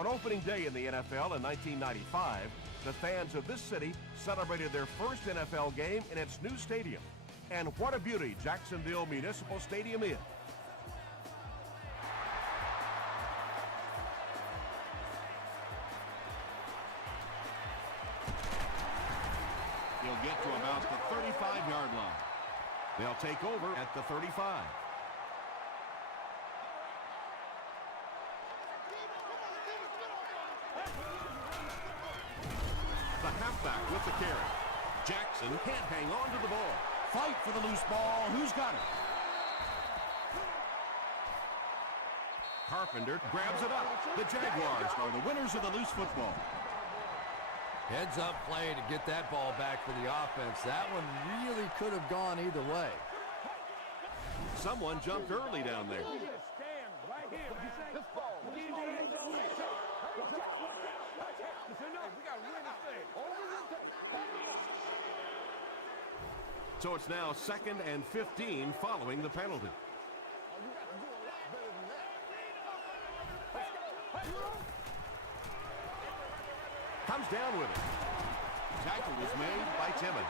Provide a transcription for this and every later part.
On opening day in the NFL in 1995, the fans of this city celebrated their first NFL game in its new stadium. And what a beauty Jacksonville Municipal Stadium is. He'll get to about the 35-yard line. They'll take over at the 35. The halfback with the carry. Jackson can't hang on to the ball. Fight for the loose ball. Who's got it? Carpenter grabs it up. The Jaguars are the winners of the loose football. Heads up play to get that ball back for the offense. That one really could have gone either way. Someone jumped early down there. Stand right here, man. This ball. We got to win this thing. So it's now 2nd and 15 following the penalty. Comes down with it. Tackle was made by Timmons.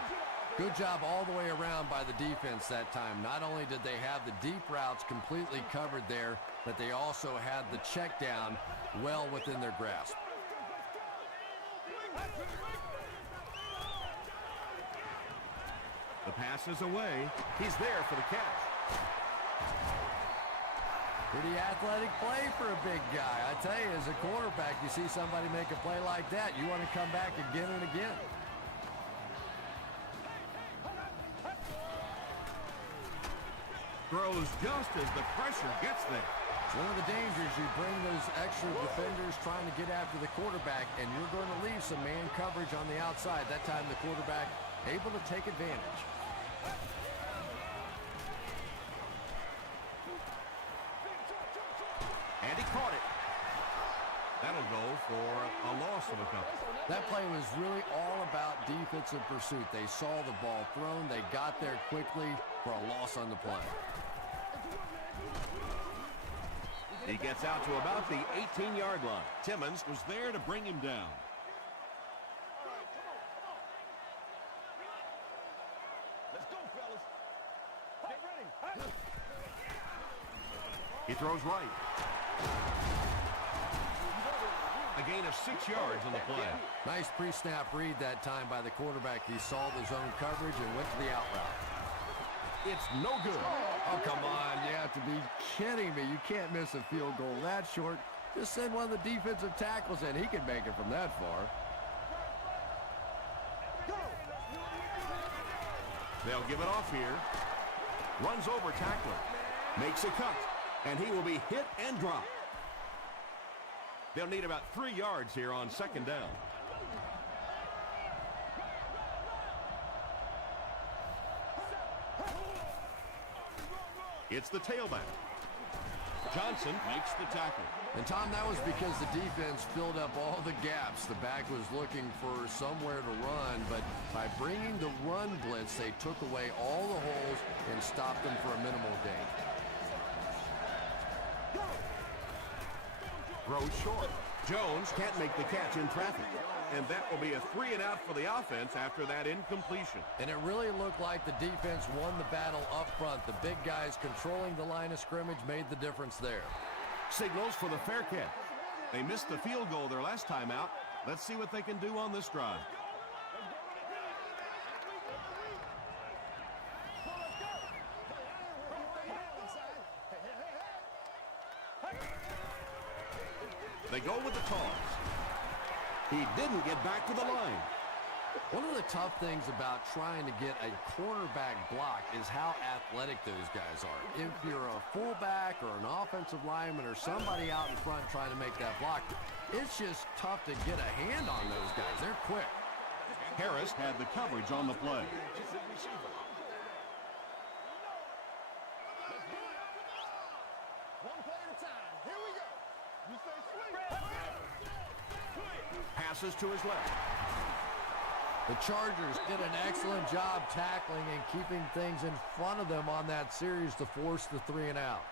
Good job all the way around by the defense that time. Not only did they have the deep routes completely covered there, but they also had the check down well within their grasp. The pass is away. He's there for the catch. Pretty athletic play for a big guy. I tell you, as a quarterback, you see somebody make a play like that, you want to come back again and again. Throws just as the pressure gets there. It's one of the dangers. You bring those extra defenders trying to get after the quarterback, and you're going to leave some man coverage on the outside. That time the quarterback able to take advantage. And he caught it. That'll go for a loss of a couple. That play was really all about defensive pursuit. They saw the ball thrown. They got there quickly for a loss on the play. He gets out to about the 18-yard line. Timmons was there to bring him down. Let's go, fellas. Get ready. He throws right. A gain of 6 yards on the play. Nice pre-snap read that time by the quarterback. He saw the zone coverage and went to the out route. It's no good. Oh, come on. You have to be kidding me. You can't miss a field goal that short. Just send one of the defensive tackles in. He can make it from that far. They'll give it off here. Runs over tackler. Makes a cut. And he will be hit and dropped. They'll need about 3 yards here on 2nd down. It's the tailback. Johnson makes the tackle. And, Tom, that was because the defense filled up all the gaps. The back was looking for somewhere to run, but by bringing the run blitz, they took away all the holes and stopped them for a minimal gain. Throws short. Jones can't make the catch in traffic. And that will be a 3 and out for the offense after that incompletion. And it really looked like the defense won the battle up front. The big guys controlling the line of scrimmage made the difference there. Signals for the fair catch. They missed the field goal their last time out. Let's see what they can do on this drive. They go with the toss. He didn't get back to the line. One of the tough things about trying to get a cornerback block is how athletic those guys are. If you're a fullback or an offensive lineman or somebody out in front trying to make that block, it's just tough to get a hand on those guys. They're quick. Harris had the coverage on the play. One play at a time. Here we go. You say swing. Passes to his left. The Chargers did an excellent job tackling and keeping things in front of them on that series to force the 3 and out.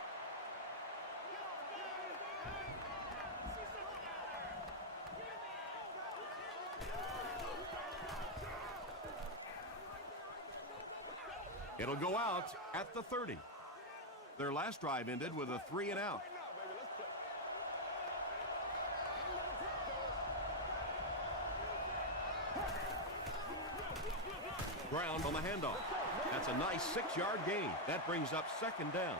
It'll go out at the 30. Their last drive ended with a 3-and-out. Ground on the handoff. That's a nice 6-yard gain. That brings up 2nd down.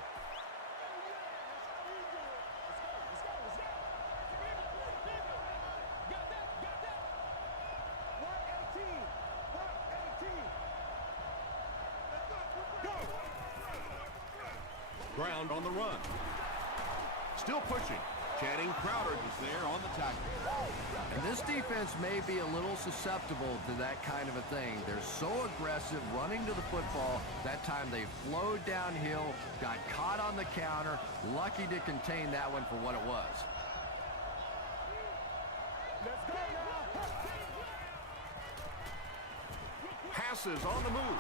Ground on the run. Still pushing. Channing Crowder is there on the tackle. And this defense may be a little susceptible to that kind of a thing. They're so aggressive running to the football. That time they flowed downhill, got caught on the counter, lucky to contain that one for what it was. Let's go now. Passes on the move.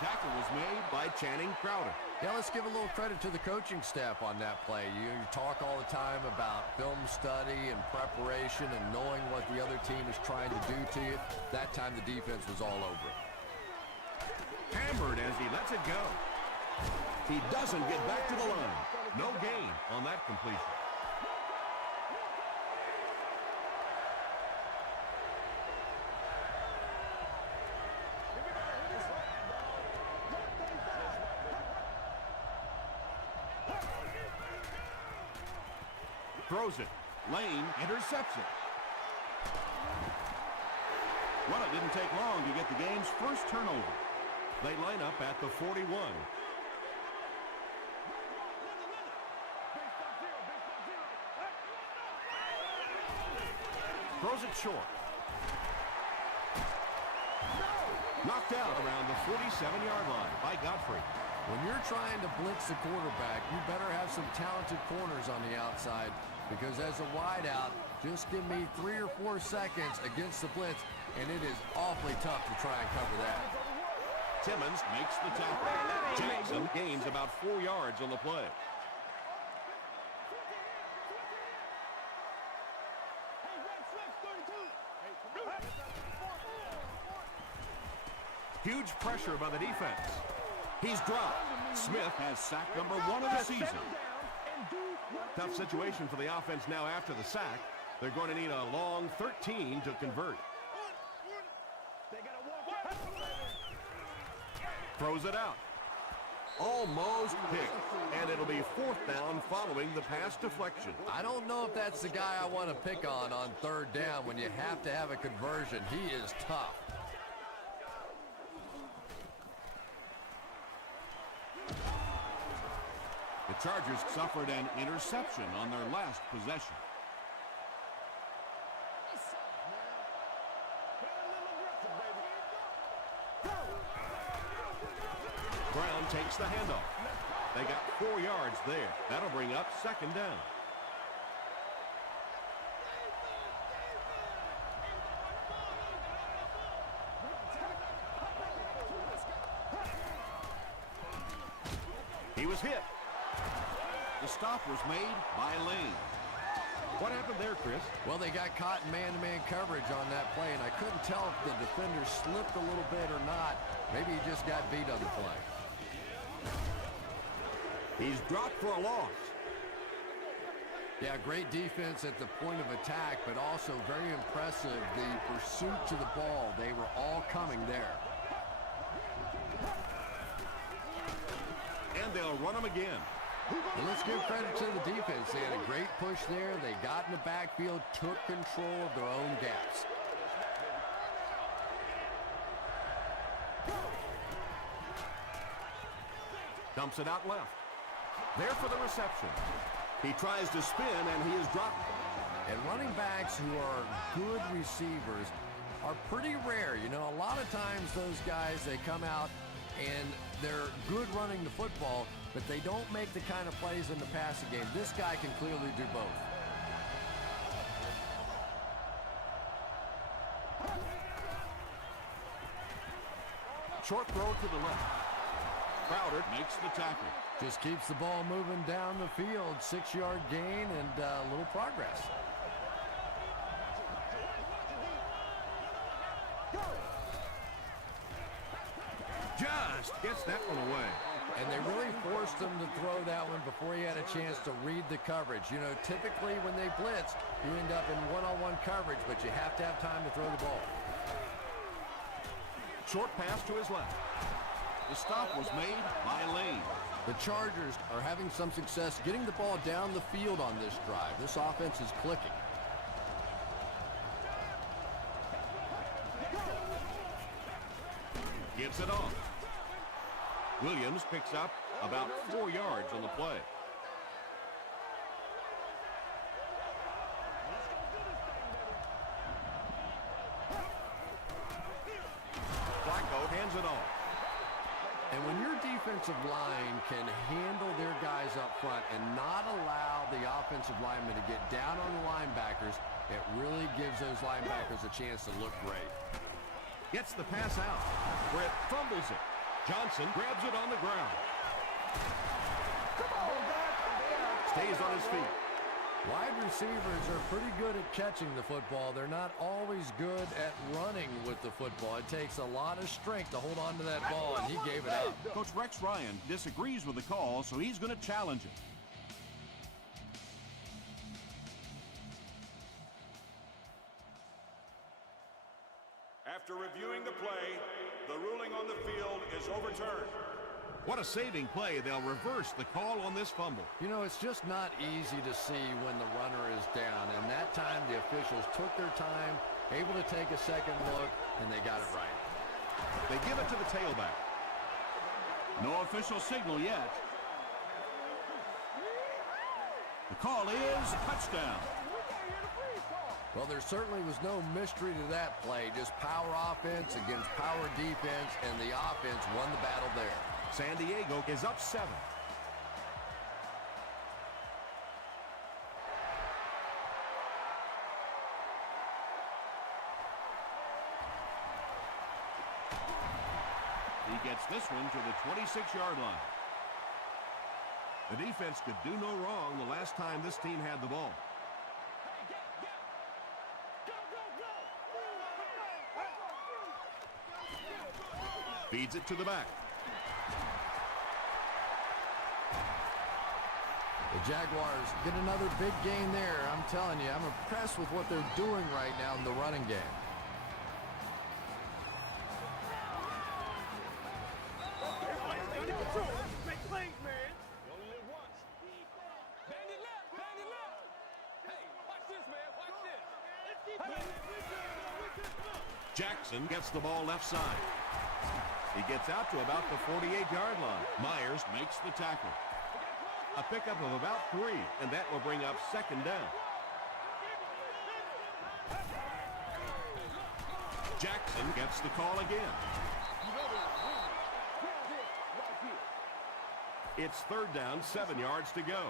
Tackle was made by Channing Crowder. Yeah, let's give a little credit to the coaching staff on that play. You talk all the time about film study and preparation and knowing what the other team is trying to do to you. That time the defense was all over it. Hammered as he lets it go. He doesn't get back to the line. No gain on that completion. Throws it. Lane intercepts it. Well, it didn't take long to get the game's first turnover. They line up at the 41. Throws it short. Knocked out around the 47-yard line by Godfrey. When you're trying to blitz the quarterback, you better have some talented corners on the outside, because as a wideout, just give me 3 or 4 seconds against the blitz, and it is awfully tough to try and cover that. Timmons makes the tackle. Jackson gains about 4 yards on the play. Huge pressure by the defense. He's dropped. Smith has sack number 1 of the season. Tough situation for the offense now after the sack. They're going to need a long 13 to convert. Throws it out. Almost picked. And it'll be 4th down following the pass deflection. I don't know if that's the guy I want to pick on 3rd down when you have to have a conversion. He is tough. The Chargers suffered an interception on their last possession. Brown takes the handoff. They got 4 yards there. That'll bring up 2nd down. He was hit. The stop was made by Lane. What happened there, Chris? Well, they got caught in man-to-man coverage on that play, and I couldn't tell if the defender slipped a little bit or not. Maybe he just got beat on the play. He's dropped for a loss. Yeah, great defense at the point of attack, but also very impressive, the pursuit to the ball. They were all coming there. And they'll run him again. And let's give credit to the defense. They had a great push there. They got in the backfield, took control of their own gaps. Dumps it out left. There for the reception. He tries to spin, and he is dropped. And running backs who are good receivers are pretty rare. You know, a lot of times those guys, they come out and they're good running the football, but they don't make the kind of plays in the passing game. This guy can clearly do both. Short throw to the left. Crowder Makes the tackle. Just keeps the ball moving down the field. 6-yard gain and a little progress. just Gets that one away. And they really forced him to throw that one before he had a chance to read the coverage. You know, typically when they blitz, you end up in one-on-one coverage, but you have to have time to throw the ball. Short pass to his left. The stop was made by Lane. The Chargers are having some success getting the ball down the field on this drive. This offense is clicking. Gives it off. Williams picks up about 4 yards on the play. Flacco hands it off. And when your defensive line can handle their guys up front and not allow the offensive linemen to get down on the linebackers, it really gives those linebackers a chance to look great. Gets the pass out. Britt fumbles it. Johnson grabs it on the ground. Stays on his feet. Wide receivers are pretty good at catching the football. They're not always good at running with the football. It takes a lot of strength to hold on to that ball, and he gave it up. Coach Rex Ryan disagrees with the call, so he's going to challenge it. After reviewing the play, the ruling on the field is overturned. What a saving play. They'll reverse the call on this fumble. You know, it's just not easy to see when the runner is down, and that time the officials took their time, able to take a second look, and they got it right. They give it to the tailback. No official signal yet. The call is touchdown. Well, there certainly was no mystery to that play. Just power offense against power defense, and the offense won the battle there. San Diego is up 7. He gets this one to the 26-yard line. The defense could do no wrong the last time this team had the ball. Feeds it to the back. The Jaguars get another big gain there. I'm telling you, I'm impressed with what they're doing right now in the running game. Jackson gets the ball left side. He gets out to about the 48-yard line. Myers makes the tackle. A pickup of about 3, and that will bring up second down. Jackson gets the call again. It's third down, 7 yards to go.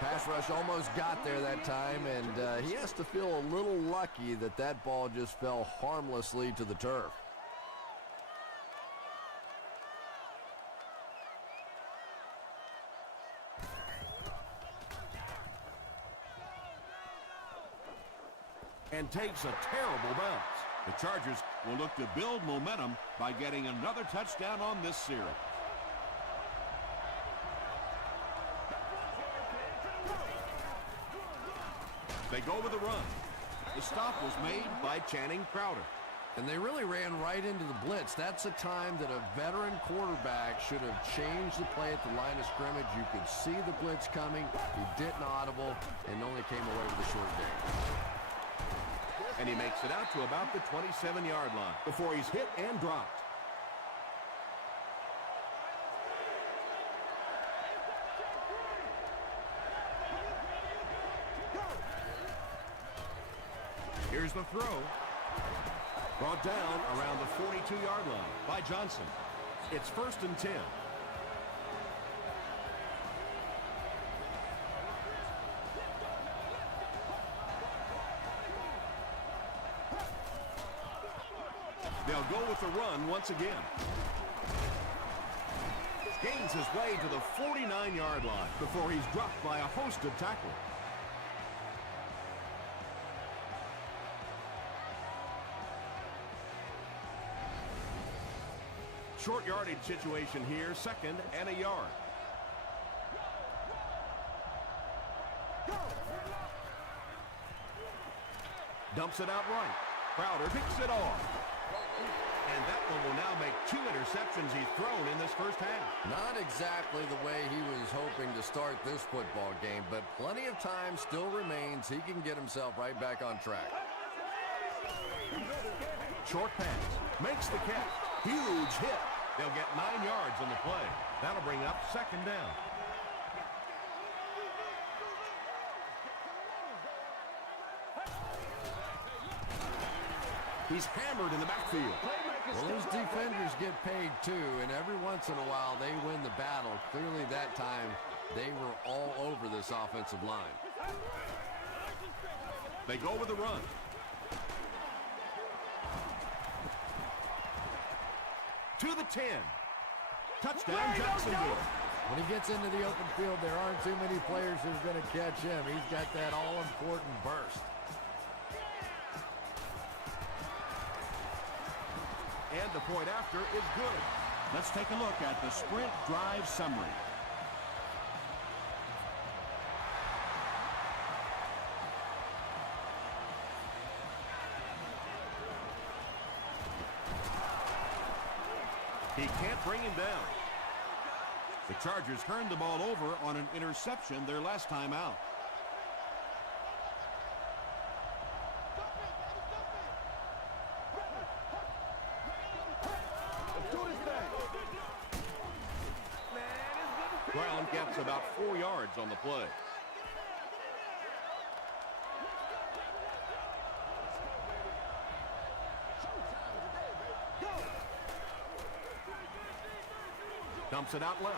Pass rush almost got there that time, and he has to feel a little lucky that that ball just fell harmlessly to the turf. And takes a terrible bounce. The Chargers will look to build momentum by getting another touchdown on this series. They go with the run. The stop was made by Channing Crowder. And they really ran right into the blitz. That's a time that a veteran quarterback should have changed the play at the line of scrimmage. You could see the blitz coming. He didn't audible and only came away with a short gain. And he makes it out to about the 27-yard line before he's hit and dropped. Here's the throw. Brought down around the 42-yard line by Johnson. It's 1st and 10. They'll go with the run once again. Gains his way to the 49-yard line before he's dropped by a host of tacklers. Short yardage situation here, 2nd and a yard. Dumps it out right. Crowder picks it off. And that one will now make 2 interceptions he's thrown in this first half. Not exactly the way he was hoping to start this football game, but plenty of time still remains. He can get himself right back on track. Short pass. Makes the catch. Huge hit. They'll get 9 yards on the play. That'll bring up 2nd down. He's hammered in the backfield. Well, those defenders get paid too, and every once in a while they win the battle. Clearly that time they were all over this offensive line. They go with the run. To the 10. Touchdown, Jacksonville. When he gets into the open field, there aren't too many players who are going to catch him. He's got that all-important burst. And the point after is good. Let's take a look at the sprint drive summary. He can't bring him down. The Chargers turned the ball over on an interception their last time out. Brown gets about 4 yards on the play. Dumps it out left.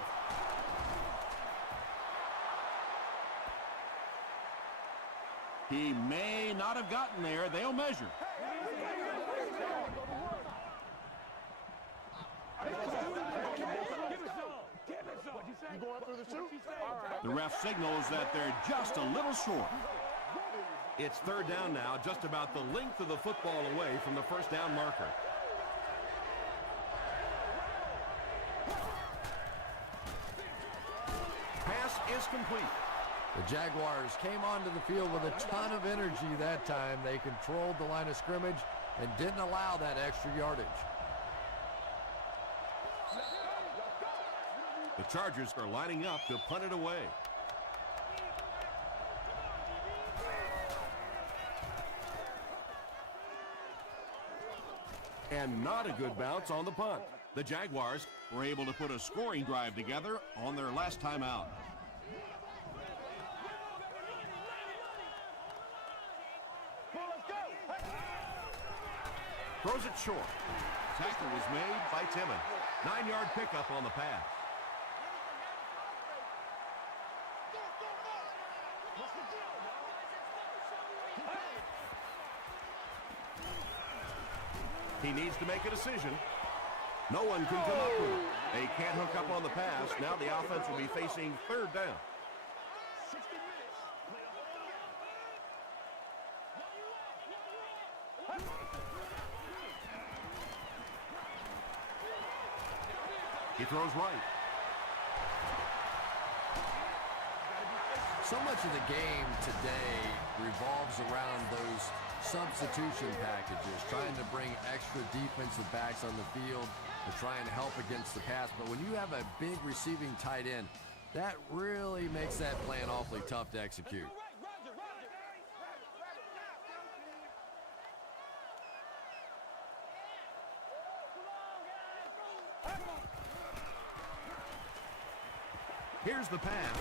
He may not have gotten there. They'll measure. The ref signals that they're just a little short. It's 3rd down now, just about the length of the football away from the first down marker. Pass is complete. The Jaguars came onto the field with a ton of energy that time. They controlled the line of scrimmage and didn't allow that extra yardage. The Chargers are lining up to punt it away. And not a good bounce on the punt. The Jaguars Were able to put a scoring drive together on their last time out. throws it short. Tackle was made by Timmons. 9-yard pickup on the pass. He needs to make a decision. No one can come up with it. They can't hook up on the pass. Now the offense will be facing 3rd down. He throws right. So much of the game today revolves around those substitution packages, trying to bring extra defensive backs on the field to try and help against the pass. But when you have a big receiving tight end, that really makes that plan awfully tough to execute. Here's the pass.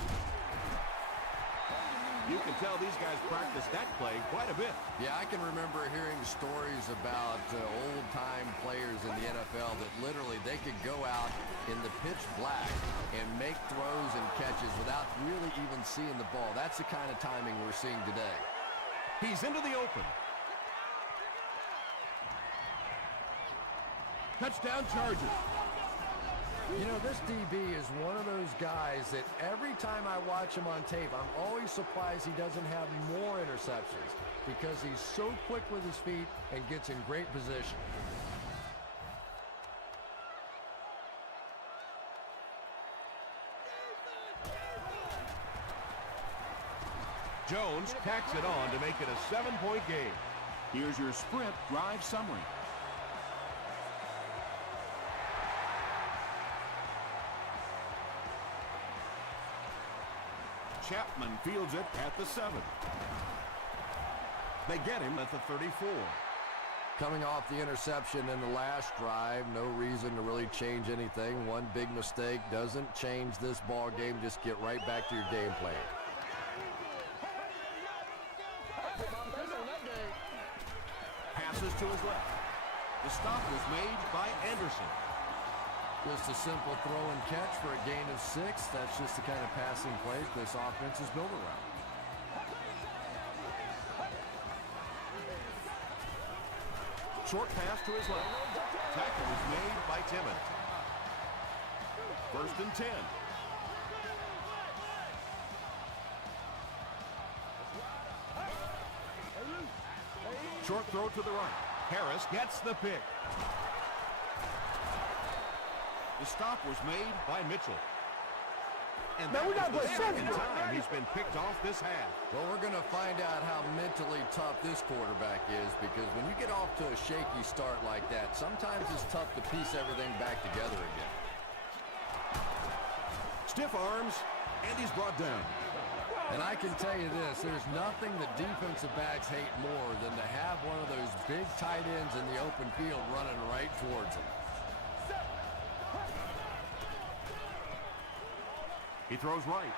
You can tell these guys practice that play quite a bit. Yeah, I can remember hearing stories about old-time players in the NFL that literally they could go out in the pitch black and make throws and catches without really even seeing the ball. That's the kind of timing we're seeing today. He's into the open. Touchdown Chargers. You know, this DB is one of those guys that every time I watch him on tape, I'm always surprised he doesn't have more interceptions because he's so quick with his feet and gets in great position. Jones tacks it on to make it a 7-point game. Here's your sprint drive summary. Chapman fields it at the 7. They get him at the 34. Coming off the interception in the last drive, no reason to really change anything. One big mistake doesn't change this ball game. Just get right back to your game plan. Passes to his left. The stop was made by Anderson. Just a simple throw and catch for a gain of 6. That's just the kind of passing plays this offense is built around. Short pass to his left. Tackle was made by Timmons. 1st and 10. Short throw to the right. Harris gets the pick. The stop was made by Mitchell. And that was the second time he's been picked off this half. Well, we're going to find out how mentally tough this quarterback is, because when you get off to a shaky start like that, sometimes it's tough to piece everything back together again. Stiff arms, and he's brought down. And I can tell you this, there's nothing that defensive backs hate more than to have one of those big tight ends in the open field running right towards them. He throws right.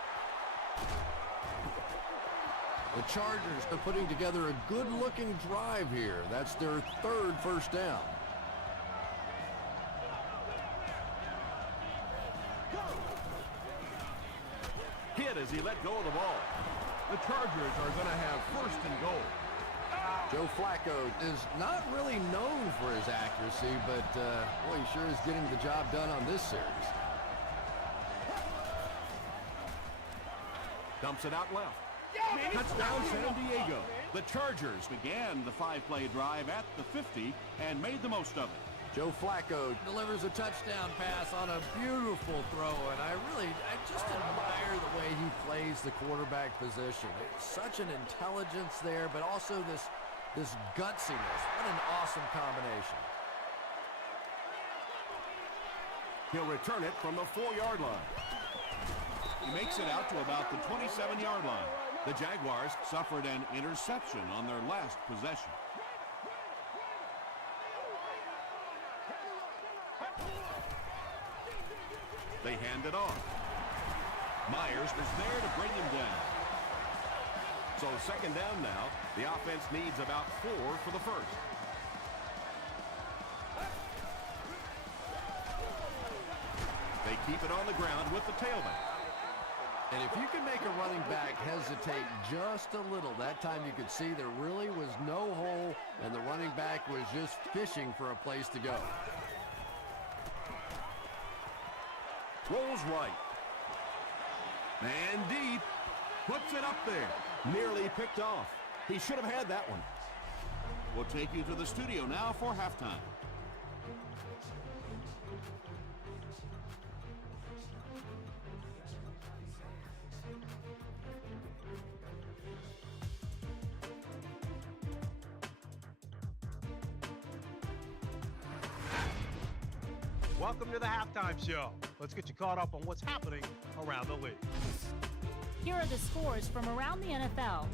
The Chargers are putting together a good-looking drive here. That's their 3rd first down. Hit as he let go of the ball. The Chargers are going to have 1st and goal. Joe Flacco is not really known for his accuracy, but boy, he sure is getting the job done on this series. Dumps it out left. Touchdown San Diego. The Chargers Began the 5-play drive at the 50 and made the most of it. Joe Flacco delivers a touchdown pass on a beautiful throw, and I just admire the way he plays the quarterback position. It's such an intelligence there, but also this gutsiness. What an awesome combination. He'll return it from the 4-yard line. He makes it out to about the 27-yard line. The Jaguars suffered an interception on their last possession. They hand it off. Myers was there to bring him down. So 2nd down now. The offense needs about 4 for the 1st. They keep it on the ground with the tailback. And if you can make a running back hesitate just a little, that time you could see there really was no hole, and the running back was just fishing for a place to go. Rolls right. And deep. Puts it up there. Nearly picked off. He should have had that one. We'll take you to the studio now for halftime. Welcome to the Halftime Show. Let's get you caught up on what's happening around the league. Here are the scores from around the NFL.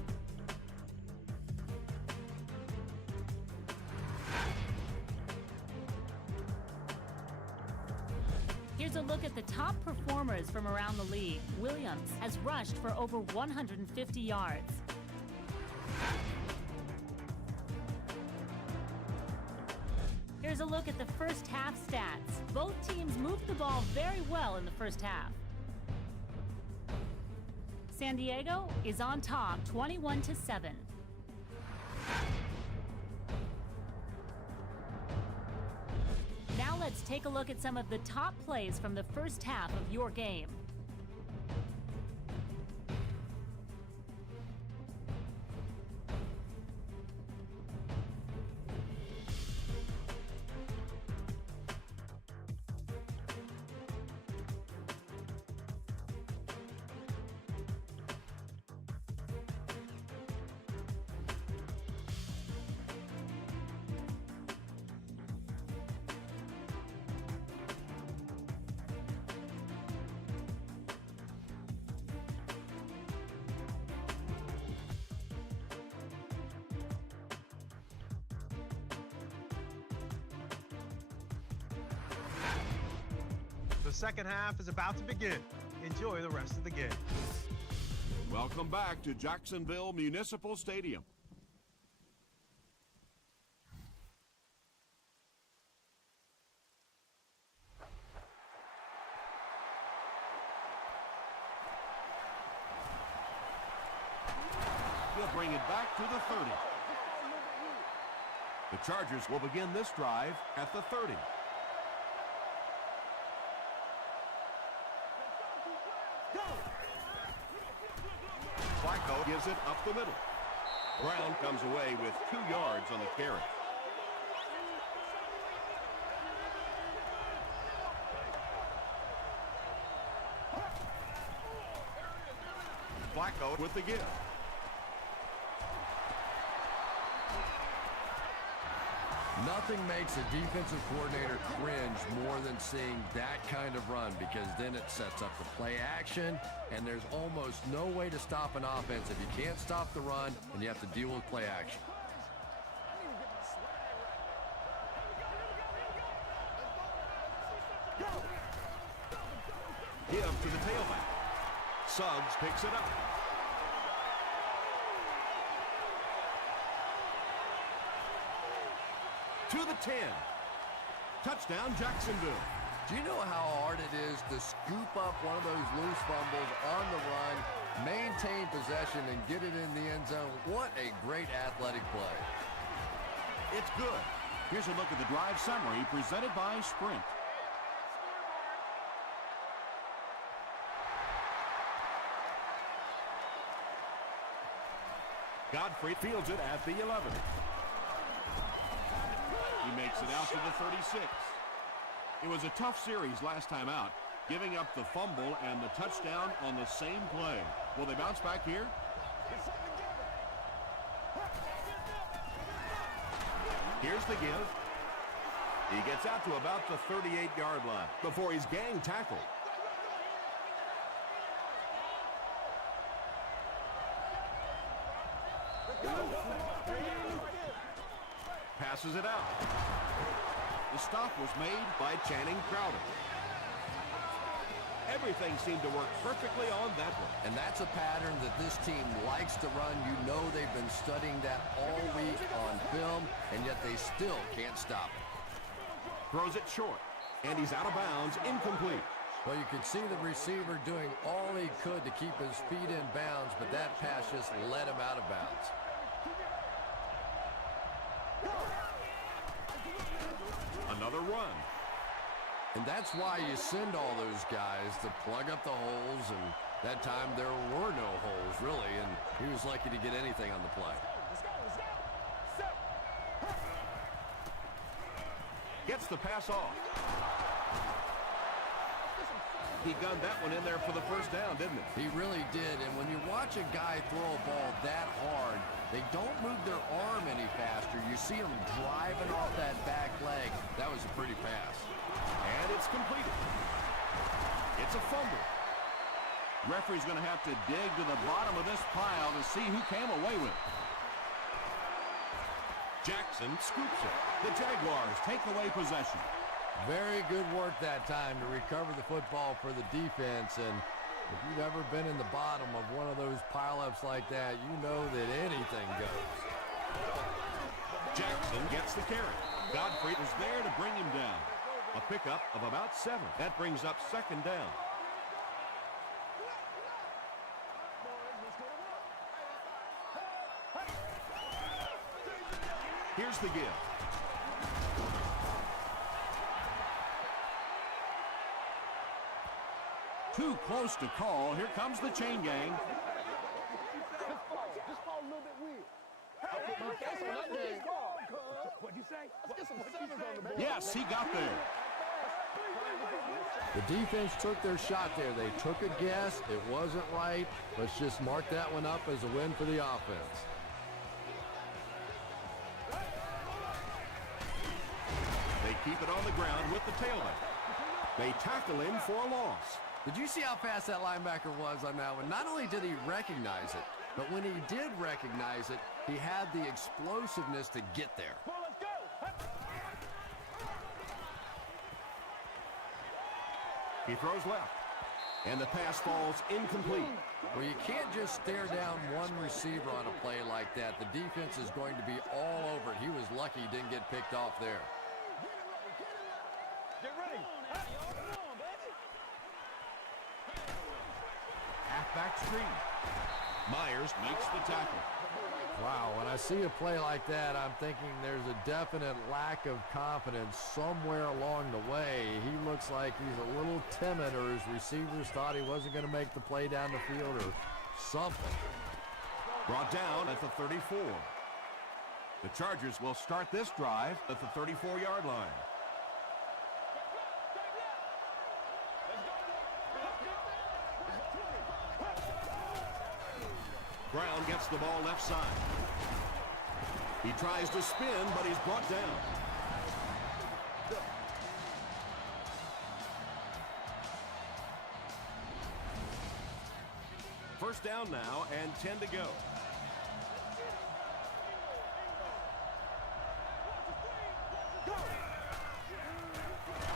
Here's a look at the top performers from around the league. Williams has rushed for over 150 yards. Here's a look at the first half stats. Both teams moved the ball very well in the first half. San Diego is on top, 21-7. Now let's take a look at some of the top plays from the first half of your game. The second half is about to begin. Enjoy the rest of the game. Welcome back to Jacksonville Municipal Stadium. He'll bring it back to the 30. The Chargers will begin this drive at the 30. Flacco gives it up the middle. Brown comes away with 2 yards on the carry. Flacco with the give. Nothing makes a defensive coordinator cringe more than seeing that kind of run, because then it sets up the play action, and there's almost no way to stop an offense if you can't stop the run and you have to deal with play action. Give to the tailback. Suggs picks it up. To the 10. Touchdown, Jacksonville. Do you know how hard it is to scoop up one of those loose fumbles on the run, maintain possession, and get it in the end zone? What a great athletic play. It's good. Here's a look at the drive summary presented by Sprint. Godfrey fields it at the 11. He makes it out to the 36. It was a tough series last time out, giving up the fumble and the touchdown on the same play. Will they bounce back here? Here's the give. He gets out to about the 38-yard line before he's gang tackled. Passes it out. The stop was made By Channing Crowder. Everything seemed to work perfectly on that one. And that's a pattern that this team likes to run. You know they've been studying that all week on film, and yet they still can't stop it. Throws it short, and he's out of bounds, incomplete. Well, you could see the receiver doing all he could to keep his feet in bounds, but that pass just let him out of bounds. Another run. And that's why you send all those guys to plug up the holes, and that time there were no holes, really, and he was lucky to get anything on the play. Gets the pass off. He gunned that one in there for the first down, didn't he? He really did, and when you watch a guy throw a ball that hard, they don't move their arm any faster. You see them driving off that back leg. That was a pretty pass. And it's completed. It's a fumble. Referee's going to have to dig to the bottom of this pile to see who came away with it. Jackson scoops it. The Jaguars take away possession. Very good work that time to recover the football for the defense, and if you've ever been in the bottom of one of those pileups like that, you know that anything goes. Jackson gets the carry. Godfrey was there to bring him down. A pickup of about 7. That brings up second down. Here's the give. Too close to call. Here comes the chain gang. This ball a little bit weird. What'd you say? Let's get some sevens on the board. Yes, he got there. The defense took their shot there. They took a guess. It wasn't right. Let's just mark that one up as a win for the offense. They keep it on the ground with the tailback. They tackle him for a loss. Did you see how fast that linebacker was on that one? Not only did he recognize it, but when he did recognize it, he had the explosiveness to get there. Let's go. He throws left. And the pass falls incomplete. Well, you can't just stare down one receiver on a play like that. The defense is going to be all over it. He was lucky he didn't get picked off there. Get ready. Halfback screen. Myers makes the tackle. Wow, when I see a play like that, I'm thinking there's a definite lack of confidence somewhere along the way. He looks like he's a little timid, or his receivers thought he wasn't going to make the play down the field or something. Brought down at the 34. The Chargers will start this drive at the 34-yard line. Brown gets the ball left side. He tries to spin, but he's brought down. First down now and 10 to go.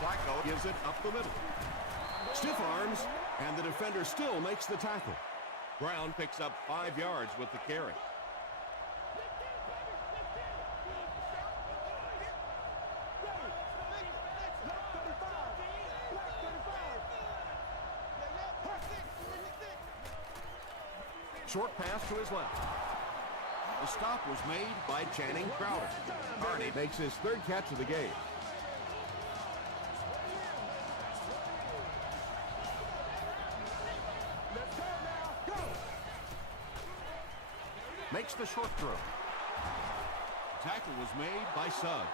Flacco gives it up the middle. Stiff arms, and the defender still makes the tackle. Brown picks up 5 yards with the carry. Short pass to his left. The stop was made by Channing Crowder. Hardy makes his 3rd catch of the game. Makes the short throw. Tackle was made by Suggs.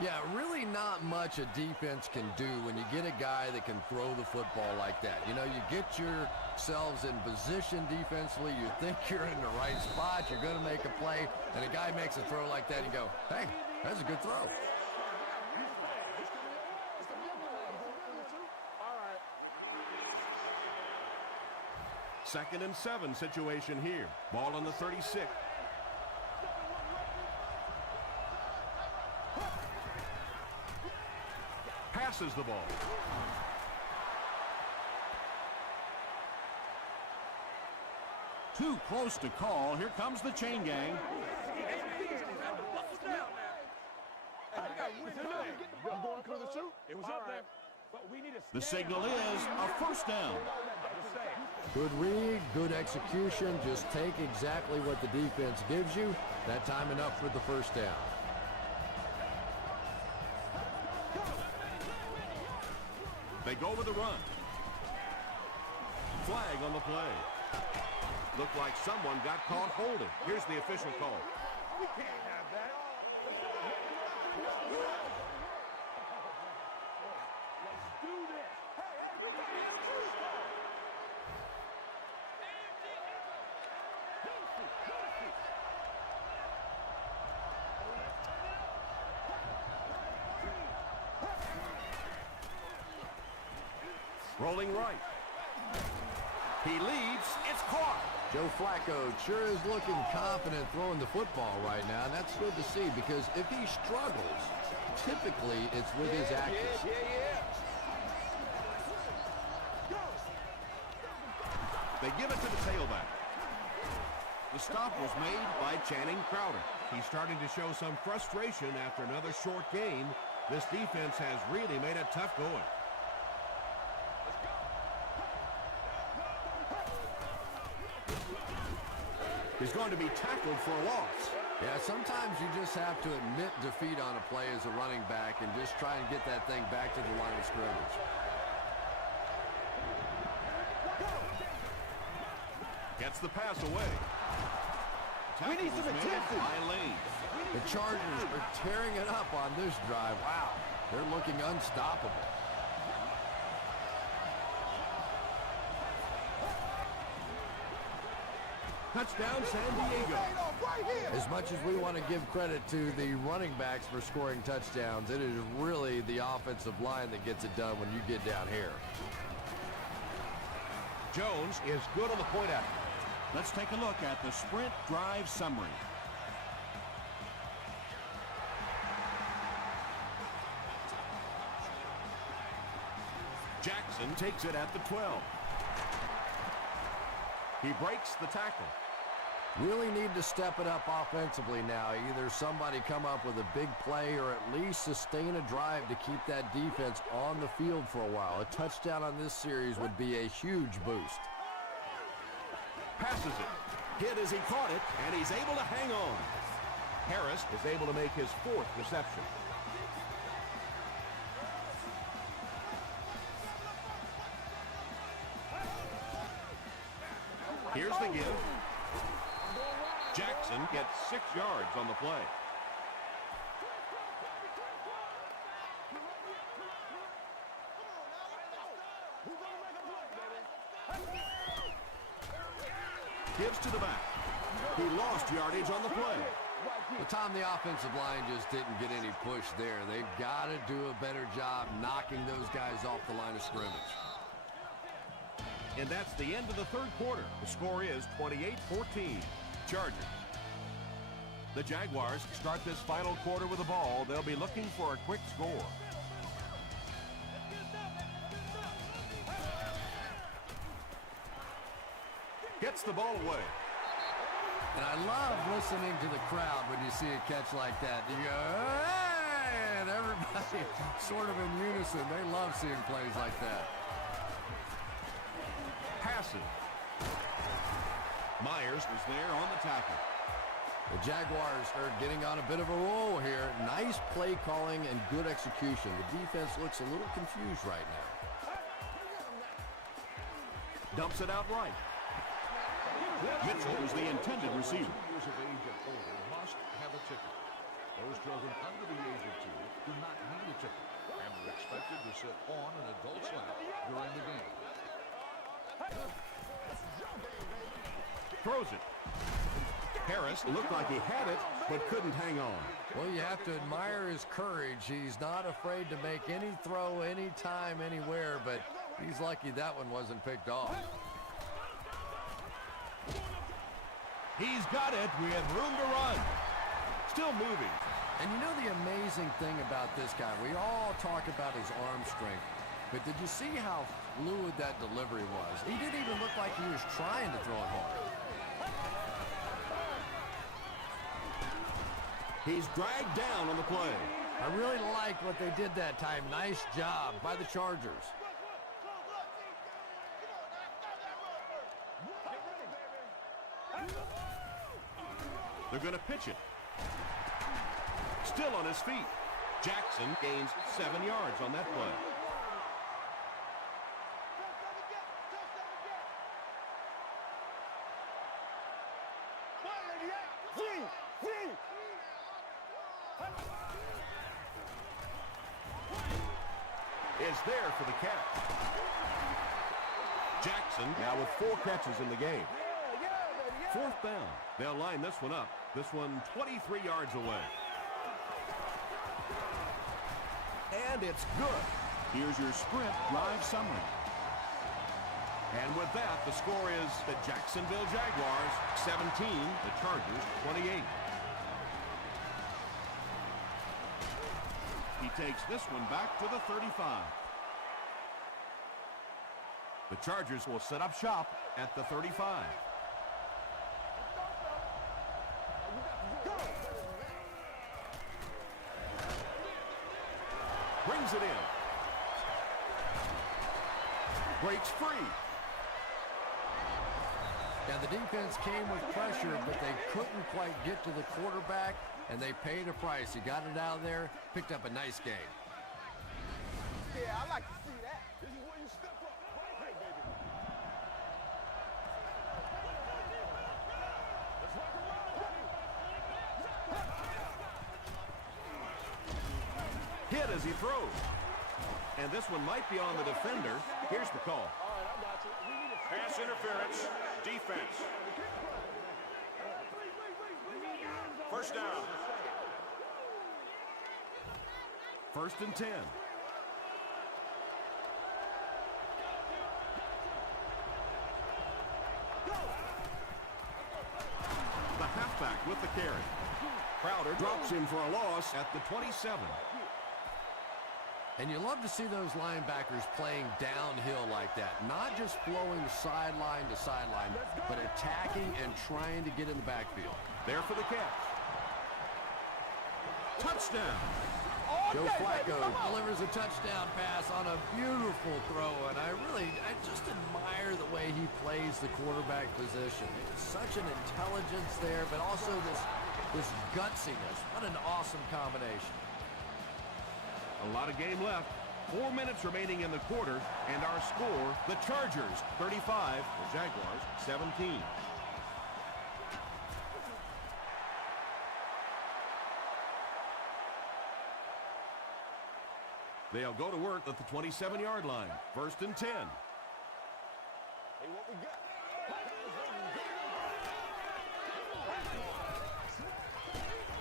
Yeah, really not much a defense can do when you get a guy that can throw the football like that. You know, you get yourselves in position defensively, you think you're in the right spot, you're going to make a play, and a guy makes a throw like that, and you go, hey, that's a good throw. Second and 7 situation here. Ball on the 36. Passes the ball. Too close to call. Here comes the chain gang. The signal is a first down. Good read, good execution. Just take exactly what the defense gives you. That time enough for the first down. They go with the run. Flag on the play. Looked like someone got caught holding. Here's the official call. We can't have that. Let's do this. Hey, we can't have free ball. Rolling right. He leads. It's caught. Joe Flacco sure is looking confident throwing the football right now, and that's good to see because if he struggles, typically it's with his accuracy. They give it to the tailback. The stop was made by Channing Crowder. He's starting to show some frustration after another short game. This defense has really made it tough going. He's going to be tackled for a loss. Yeah, sometimes you just have to admit defeat on a play as a running back and just try and get that thing back to the line of scrimmage. Gets the pass away. We need some attention. By Lane. The Chargers are tearing it up on this drive. Wow, they're looking unstoppable. Touchdown, San Diego. As much as we want to give credit to the running backs for scoring touchdowns, it is really the offensive line that gets it done when you get down here. Jones is good on the point out. Let's take a look at the sprint drive summary. Jackson takes it at the 12. He breaks the tackle. Really need to step it up offensively now. Either somebody come up with a big play or at least sustain a drive to keep that defense on the field for a while. A touchdown on this series would be a huge boost. Passes it. Hit as he caught it, and he's able to hang on. Harris is able to make his 4th reception. Here's the give. Jackson gets 6 yards on the play. Gives to the back. He lost yardage on the play. But Tom, the offensive line just didn't get any push there. They've got to do a better job knocking those guys off the line of scrimmage. And that's the end of the 3rd quarter. The score is 28-14. Chargers. The Jaguars start this final quarter with the ball. They'll be looking for a quick score. Gets the ball away. And I love listening to the crowd when you see a catch like that. You go, hey! And everybody sort of in unison. They love seeing plays like that. Passes. Myers is there on the tackle. The Jaguars are getting on a bit of a roll here. Nice play calling and good execution. The defense looks a little confused right now. Dumps it out right. Mitchell is the intended receiver. Years of age and older must have a ticket. Those children under the age of 2 do not need a ticket and are expected to sit on an adult's lap during the game. Throws it. Harris looked like he had it, but couldn't hang on. Well, you have to admire his courage. He's not afraid to make any throw, anytime, anywhere, but he's lucky that one wasn't picked off. He's got it with room to run. Still moving. And you know the amazing thing about this guy, we all talk about his arm strength, but did you see how fluid that delivery was? He didn't even look like he was trying to throw it hard. He's dragged down on the play. I really like what they did that time. Nice job by the Chargers. They're going to pitch it. Still on his feet. Jackson gains 7 yards on that play. Is there for the catch. Jackson now with 4 catches in the game. 4th down. They'll line this one up. This one 23 yards away. And it's good. Here's your sprint drive summary. And with that, the score is the Jacksonville Jaguars 17, the Chargers 28. He takes this one back to the 35. The Chargers will set up shop at the 35. Brings it in. Breaks free. Now the defense came with pressure, but they couldn't quite get to the quarterback, and they paid a price. He got it out of there, picked up a nice game. Yeah, I like to see that. This is where you step up. Hey, baby. Let's rock and roll, Hit as he throws. And this one might be on the defender. Here's the call. All right, I got you. Pass interference, defense. First down. 1st and 10. The halfback with the carry. Crowder drops him for a loss at the 27. And you love to see those linebackers playing downhill like that, not just flowing sideline to sideline, but attacking and trying to get in the backfield. There for the catch. Touchdown. Joe Flacco delivers a touchdown pass on a beautiful throw, and I just admire the way he plays the quarterback position. Such an intelligence there, but also this gutsiness. What an awesome combination. A lot of game left. 4 minutes remaining in the quarter, and our score, the Chargers 35, the Jaguars 17. They'll go to work at the 27-yard line. 1st and 10. Hey, what we got?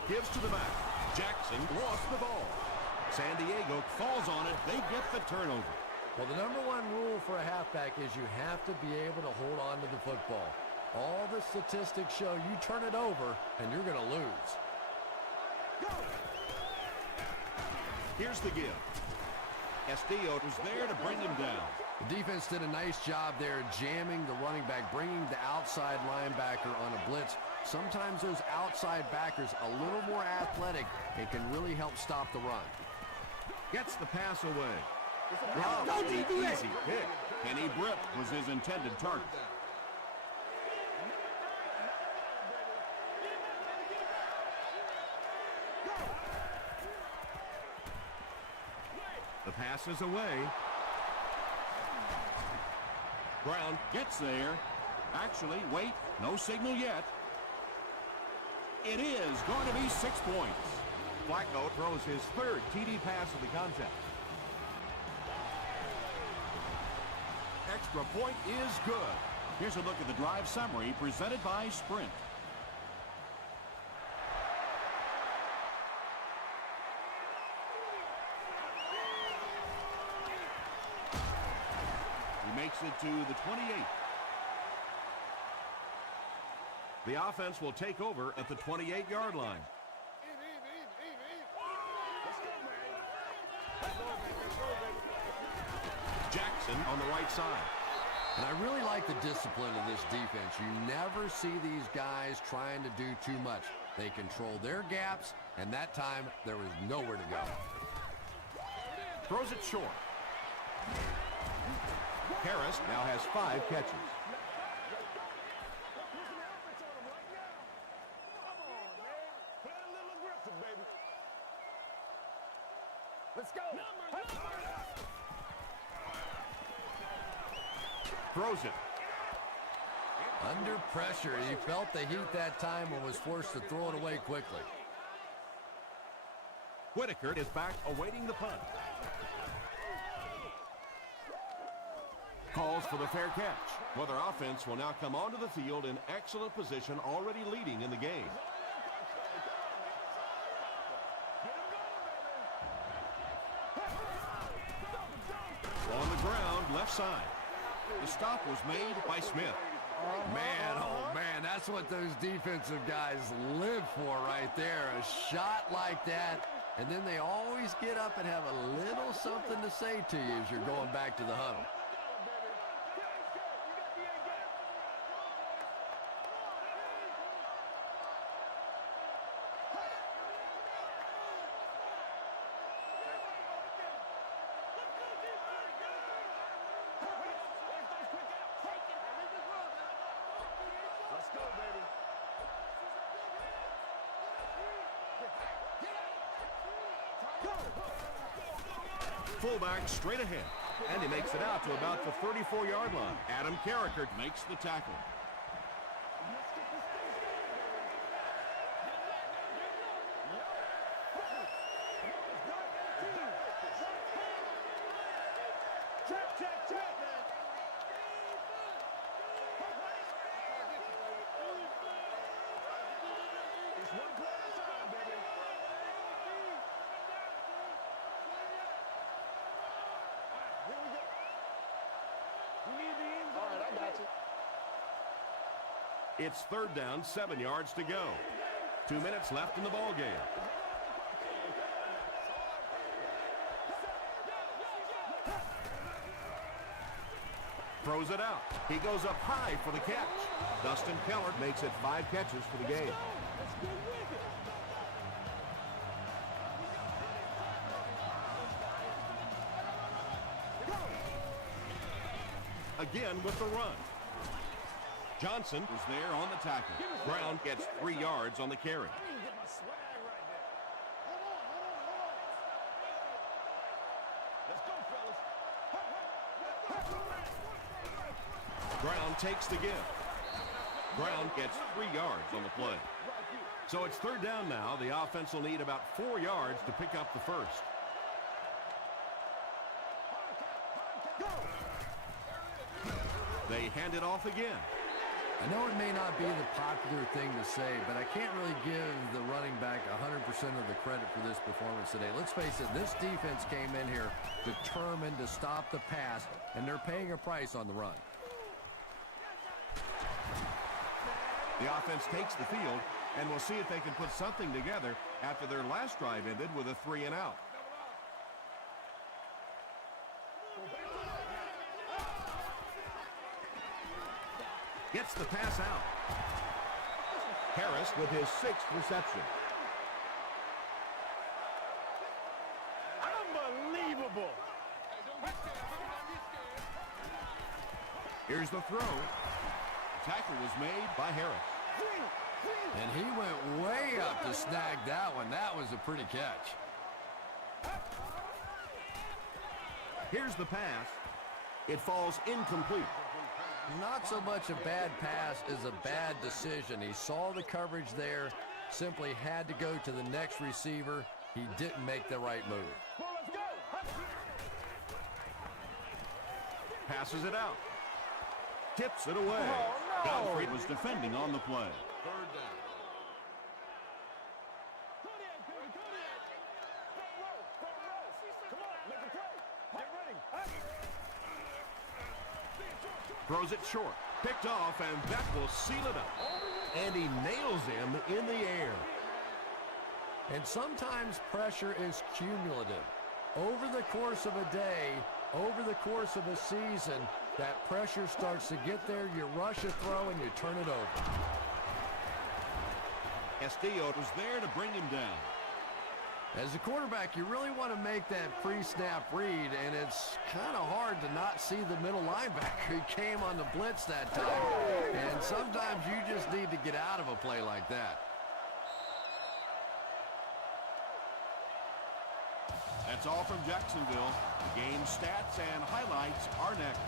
Gives to the back. Jackson lost the ball. San Diego falls on it. They get the turnover. Well, the number one rule for a halfback is you have to be able to hold on to the football. All the statistics show you turn it over, and you're going to lose. Here's the give. Castillo was there to bring him down. The defense did a nice job there jamming the running back, bringing the outside linebacker on a blitz. Sometimes those outside backers a little more athletic and can really help stop the run. Gets the pass away. Easy pick. Kenny Britt was his intended target. The pass is away. Brown gets there. Actually, wait, no signal yet. It is going to be 6 points. Flacco throws his 3rd TD pass of the contest. Extra point is good. Here's a look at the drive summary presented by Sprint. He makes it to the 28. The offense will take over at the 28-yard line. Jackson on the right side. And I really like the discipline of this defense. You never see these guys trying to do too much. They control their gaps, and that time there was nowhere to go. Throws it short. Harris now has 5 catches. Let's go. Throws it. Under pressure, he felt the heat that time and was forced to throw it away quickly. Whitaker is back awaiting the punt. Calls for the fair catch. Well, their offense will now come onto the field in excellent position, already leading in the game. On the ground, left side. The stop was made by Smith. Man, oh man, that's what those defensive guys live for right there. A shot like that, and then they always get up and have a little something to say to you as you're going back to the huddle. Fullback straight ahead, and he makes it out to about the 34-yard line. Adam Carricker makes the tackle. It's 3rd down, 7 yards to go. 2 minutes left in the ball game. Throws it out. He goes up high for the catch. Dustin Keller makes it 5 catches for the game. Again with the run. Johnson Was there on the tackle. Brown gets 3 yards on the carry. Brown takes the give. Brown gets 3 yards on the play. So it's 3rd down now. The offense will need about 4 yards to pick up the first. They hand it off again. I know it may not be the popular thing to say, but I can't really give the running back 100% of the credit for this performance today. Let's face it, this defense came in here determined to stop the pass, and they're paying a price on the run. The offense takes the field, and we'll see if they can put something together after their last drive ended with a 3-and-out. Gets the pass out. Harris with his 6th reception. Unbelievable. Here's the throw. Tackle was made By Harris. And he went way up to snag that one. That was a pretty catch. Here's the pass. It falls incomplete. Not so much a bad pass as a bad decision. He saw the coverage there, simply had to go to the next receiver. He didn't make the right move. Passes it out. Tips it away. Oh, no. Godfrey was defending on the play. 3rd down. throws it short. Picked off, and that will seal it up. And he nails him in the air. And sometimes pressure is cumulative. Over the course of a day, over the course of a season, that pressure starts to get there. You rush a throw and you turn it over. Castillo was there to bring him down. As a quarterback, you really want to make that pre-snap read, and it's kind of hard to not see the middle linebacker. He came on the blitz that time, and sometimes you just need to get out of a play like that. That's all from Jacksonville. The game stats and highlights are next.